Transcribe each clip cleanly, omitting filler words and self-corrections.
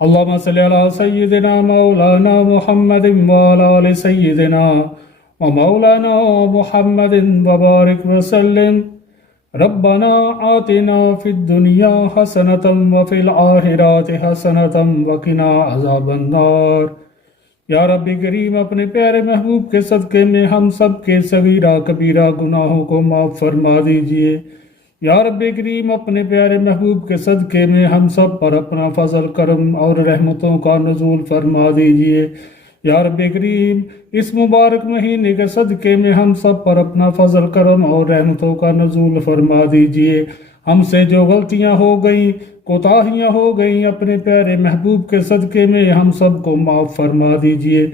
اللهم صل على سيدنا مولانا محمد وعلى آل سيدنا ومولانا محمد وبارك وسلم. ربنا آتنا في الدنيا حسنة وفي الآخرة حسنة وقنا عذاب النار. یا رب کریم اپنے پیارے محبوب کے صدقے میں ہم سب کے صغیرہ کبیرہ گناہوں کو معاف فرما دیجئے. یا رب کریم اپنے پیارے محبوب کے صدقے میں ہم سب پر اپنا فضل کرم اور رحمتوں کا نزول فرما دیجئے. یا رب کریم اس مبارک مہینے کے صدقے میں ہم سب پر اپنا فضل کرم اور رحمتوں کا نزول فرما دیجئے. ہم سے جو غلطیاں ہو گئیں، کوتاہیاں ہو گئیں، اپنے پیارے محبوب کے صدقے میں ہم سب کو معاف فرما دیجئے.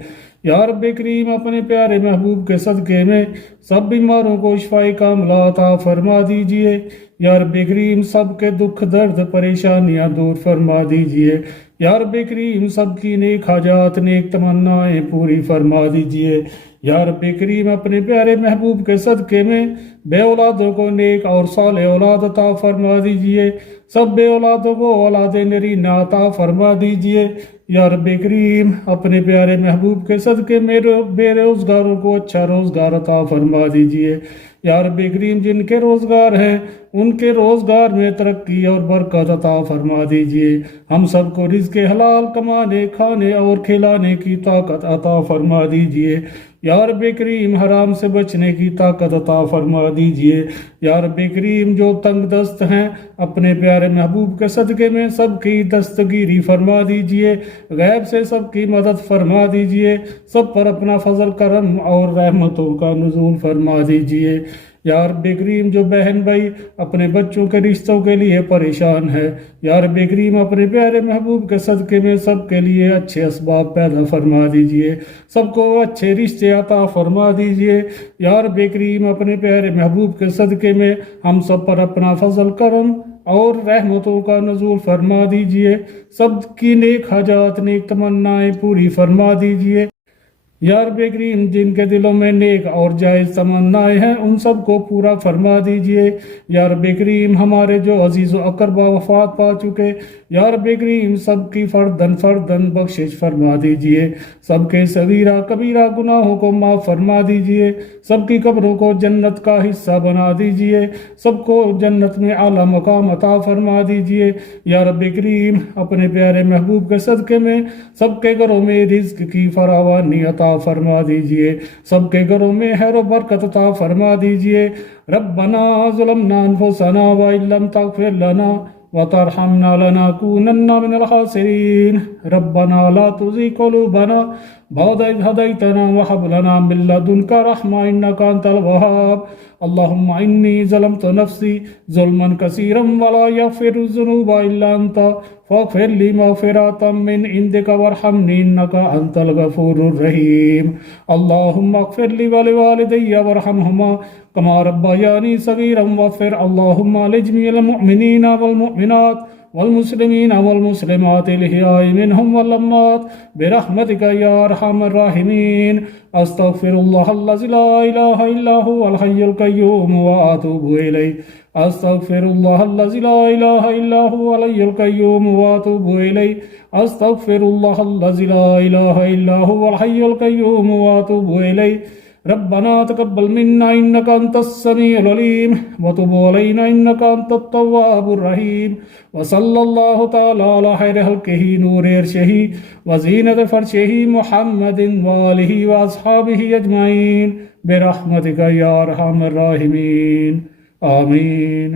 یا رب کریم اپنے پیارے محبوب کے صدقے میں سب بیماروں کو شفائے کاملہ عطا فرما دیجئے. یا رب کریم سب کے دکھ درد پریشانیاں دور فرما دیجئے. یا رب کریم سب کی نیک حاجات نیک تمنائیں پوری فرما دیجئے. یا رب کریم اپنے پیارے محبوب کے صدقے میں بے اولادوں کو نیک اور صالح اولاد عطا فرما دیجئے. سب بے اولادوں کو اولاد نرینہ عطا فرما دیجئے. یا رب کریم اپنے پیارے محبوب کے صدقے میں بے روزگاروں کو اچھا روزگار عطا فرما دیجئے. یا رب کریم جن کے روزگار ہیں ان کے روزگار میں ترقی اور برکت عطا فرما دیجئے. ہم سب کو رزق حلال کمانے کھانے اور کھلانے کی طاقت عطا فرما دیجئے. یا رب کریم حرام سے بچنے کی طاقت عطا فرما دیجئے. یا رب کریم جو تنگ دست ہیں اپنے پیارے محبوب کے صدقے میں سب کی دستگیری فرما دیجئے. غیب سے سب کی مدد فرما دیجئے. سب پر اپنا فضل کرم اور رحمتوں کا نزول فرما دیجئے. یا رب کریم جو بہن بھائی اپنے بچوں کے رشتوں کے لیے پریشان ہے، یا رب کریم اپنے پیارے محبوب کے صدقے میں سب کے لیے اچھے اسباب پیدا فرما دیجئے. سب کو اچھے رشتے عطا فرما دیجئے. یا رب کریم اپنے پیارے محبوب کے صدقے میں ہم سب پر اپنا فضل کرم اور رحمتوں کا نزول فرما دیجئے. سب کی نیک حاجات نیک تمنائیں پوری فرما دیجئے. یا رب کریم جن کے دلوں میں نیک اور جائز تمنائیں ہیں ان سب کو پورا فرما دیجئے. یا رب کریم ہمارے جو عزیز و اقربا وفات پا چکے، یا رب کریم سب کی فردن بخشش فرما دیجئے. سب کے صغیرہ کبیرہ گناہوں کو معاف فرما دیجئے. سب کی قبروں کو جنت کا حصہ بنا دیجئے. سب کو جنت میں اعلیٰ مقام عطا فرما دیجئے. یا رب کریم اپنے پیارے محبوب کے صدقے میں سب کے گھروں میں رزق کی فراوانی عطا فرما دیجئے. سب کے گھروں میں خیر و برکت عطا فرما دیجئے. ربنا ظلمنا انفسنا وان لم تغفر لنا وترحمنا لنكونن من الخاسرين. ربنا لا تزغ قلوبنا بعد إذ هديتنا وهب لنا من لدنك رحمة إنك أنت الوهاب. اللهم إني ظلمت نفسي ظلما كثيرا ولا يغفر الذنوب إلا أنت فاغفر لي مغفرة من عندك وارحمني إنك أنت الغفور الرحيم. اللهم اغفر لي ولوالدي وارحمهما كما ربياني صغيرا واغفر اللهم لجميع المؤمنين والمؤمنات والمسلمين والمسلمات الأحياء منهم والأموات برحمتك يا أرحم الراحمين. أستغفر الله الذي لا إله إلا هو الحي القيوم وأتوب إليه. أستغفر الله الذي لا إله إلا هو الحي القيوم وأتوب إليه. أستغفر الله الذي لا إله إلا هو الحي القيوم وأتوب إليه. ربنا تقبل منا إنك أنت السميع العليم وتب علينا إنك أنت التواب الرحيم. وصلى الله تعالى على خير خلقه نور عرشه وزينة فرشه محمد وآله وأصحابه أجمعين برحمتك يا أرحم الراحمين. آمين.